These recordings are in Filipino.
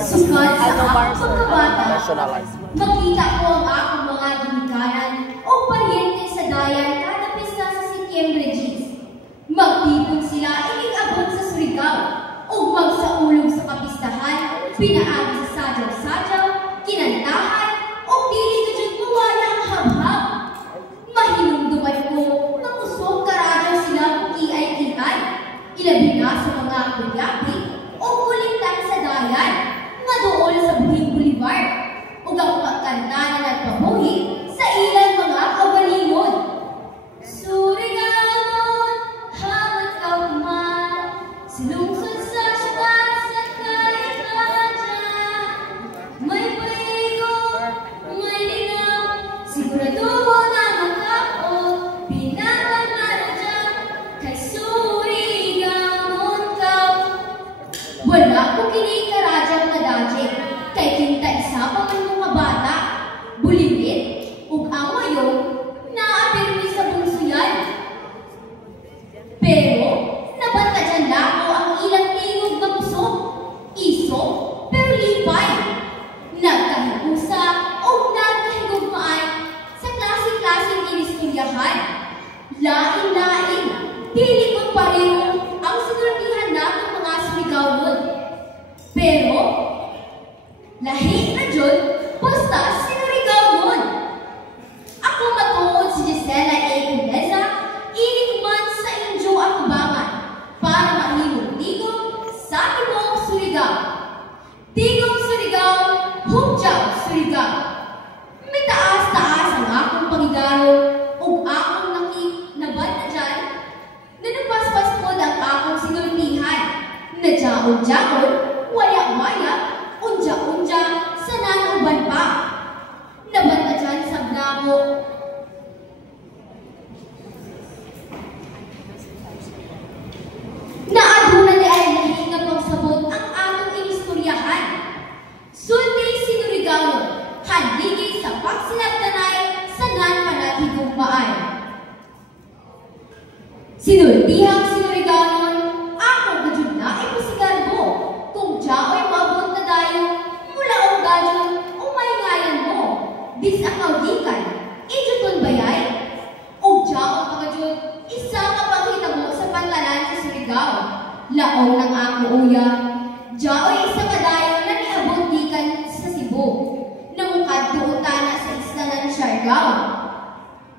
Sukad sa akong pagkabata, makita ko ang akong mga ginikanan o paryente sa dayan kada pista sa Setyembre 10. Magtipon sila inig-abot sa Surigao o magsaulog sa kapistahan, pinaagi sa sadyaw-sadyaw, kinantahan o dili na dyan mawalang habhab. Mahinumduman ko na usok karadyaw sila kung kiay-kiay, ilabi na sa mga kulyapi o kulintang sa dayan, nga doon sa Buhing Boulevard, o ang pagkanta na nagpabuhi sa ilang mga kabalingon. Surigao, hawat ka man, silungsod sa syudad sa Kalikadya. May paigo, may linaw, sigurado na makapot, pinatag na radya, kay Surigao ka. Wala ko kinikaradyaw na dati, kay kinta isa pa man mga bata, bulimit, ug ang mayong naapirmi sa bunsuyan. Pero, nabanta dyan lako ang ilang tingog na pusok, iso, pero lipay. Nagkahigusa o nagkahigugmaan sa klase-klaseng inistoryahan. Lain-lain, dili ko pareho ang sinurtihan natong mga Surigao. Pero, lahi na dyan, basta Surigao nun. Ako matuod si Gisela A. Condesa, inikman sa inyo ang kubangan para mahimog-tigong sa tibuok Surigao. Tigong Surigao, hugyaw Surigao. May taas-taas ang akong pangidaro o akong nakinabad na dyan na napaspas po ang akong sinultihan na dyaon-dyaon, waya-waya, unja-unja, sa nanuban pa. Nabanta dyan sa blamo. Naaduna ni ay nahinga pagsabot ang atong inistoryahan. Sulti Sinurigao, hadligid sa pagsinagtanay sa nan-panatigong maay. Sinultihang Sinurigao, ako gajud na ay pasigarbo. Kung dyao'y mabot na dayo, mula ang gadyon o mayngayan mo. Dis akaw dikan, ijuton bayay. O dyao'ng pagajud, isa ka paghitabo sa pantalan sa Surigao. Laong ng ako uya, dyao'y isa ka dayo na niabot dikan sa Cebu. Namukad tuutana sa isla ng Siargao.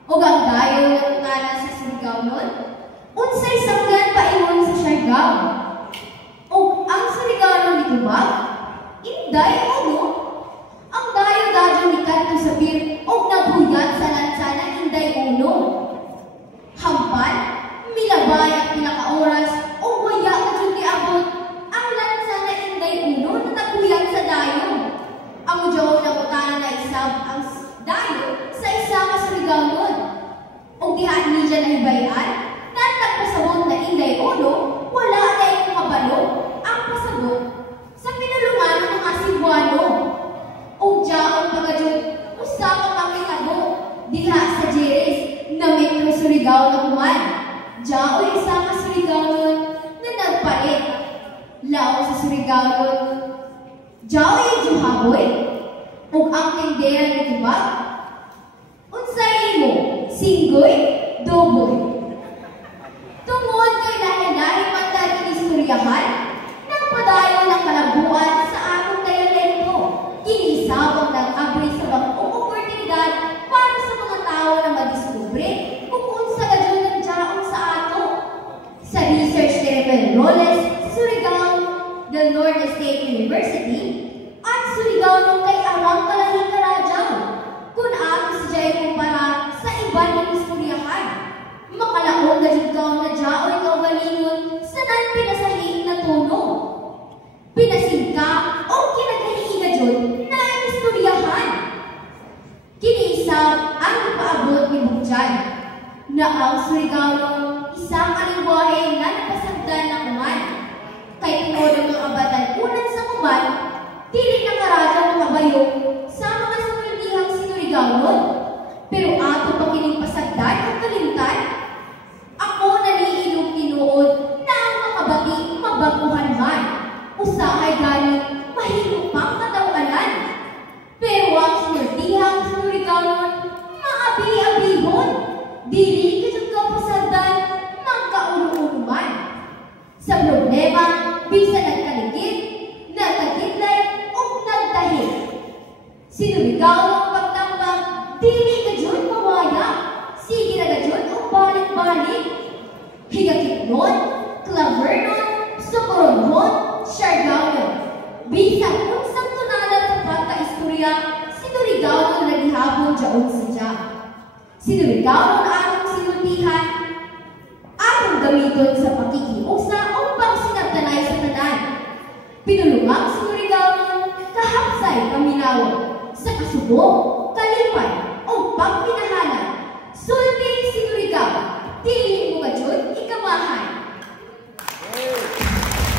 O ang dayo na utana sa Surigao nun, unsay sakyan pa iyon sa Siargao. O ang Surigao nito ba? Inday ano? Ang dayo dadyo ni Kanto sa bir o naghuyat sa lansana inday uno. Hampan, milabay ang pinakaoras o waya na dyan abot ang lansana inday uno na naghuyat sa dayo. Ang udyaw na utana na isang ang dayo sa isang Surigao nun. O dihaan ni dyan ay bayan, nagpasabot na inday uno, wala na yung kabalo ang pasabot sa pinulungan ng mga Cebuano. O dyaon pagkajud, usama pakitabo, diha sa Jerez, na Metro Surigao na kuman. Dyaon isa ka Surigao nun na nagpalit. Lao sa Surigao nun, dyaon yung juhaboy, o ang tindera nito ba? Unsay mo, singgoy, doboy. Tungod kay lahi-lahi man istoryahan, nang padayo ng kalabuan sa atong dialekto, kinisabang nag-abri sa bagong oportunidad para sa mga tao na madiskubre kung unsa gadyon ng dyaon sa ato. Sa research ni Rebel Roles, Surigao del Norte State University, at Surigao nung kay awang kalahing karadyaw, kung ato siya kumpara sa iban ng istoryahan. Makalaong gadyon na dyao'y kaugalingon sa nan-pinasahing na tono. Pinasingka o kinaghahiiga dyan na istoryahan. Kinisab ang ipaabot ni Bukjan na ang Surigao isang kalingwahe na napasagdan na kuman. Kay tungod ang mga batan-unan sa kuman, dili na karadyaw mga bayo sa mga sinultihang Sinurigao. Pero ato pa kining pasagdan ang kalimtan. Ako naniilog tinuod na ang mga bati mabaguhan man. Usahay gani, mahirap pa. Sa problema, bisa nagkaligid, nagkagidlay, o nagdahil. Sinuligaw ng pagtambang, dili ka dyan mawaya, sige na ka dyan o balik-balik. Higakit nun, claver nun, sukuron nun, siyargaw. Bisag kung sa tunalan sa pagka-istorya, sinuligaw ng naghihapon dyaon sa dya. Sinuligaw ng atong sinultihan, atong gamiton sa pakikiusa o pagsinagtanay sa tanan. Pinulungang sinuligaw ng kahapsay paminaw, sa kasubo, kalipay, o pagpinahalan.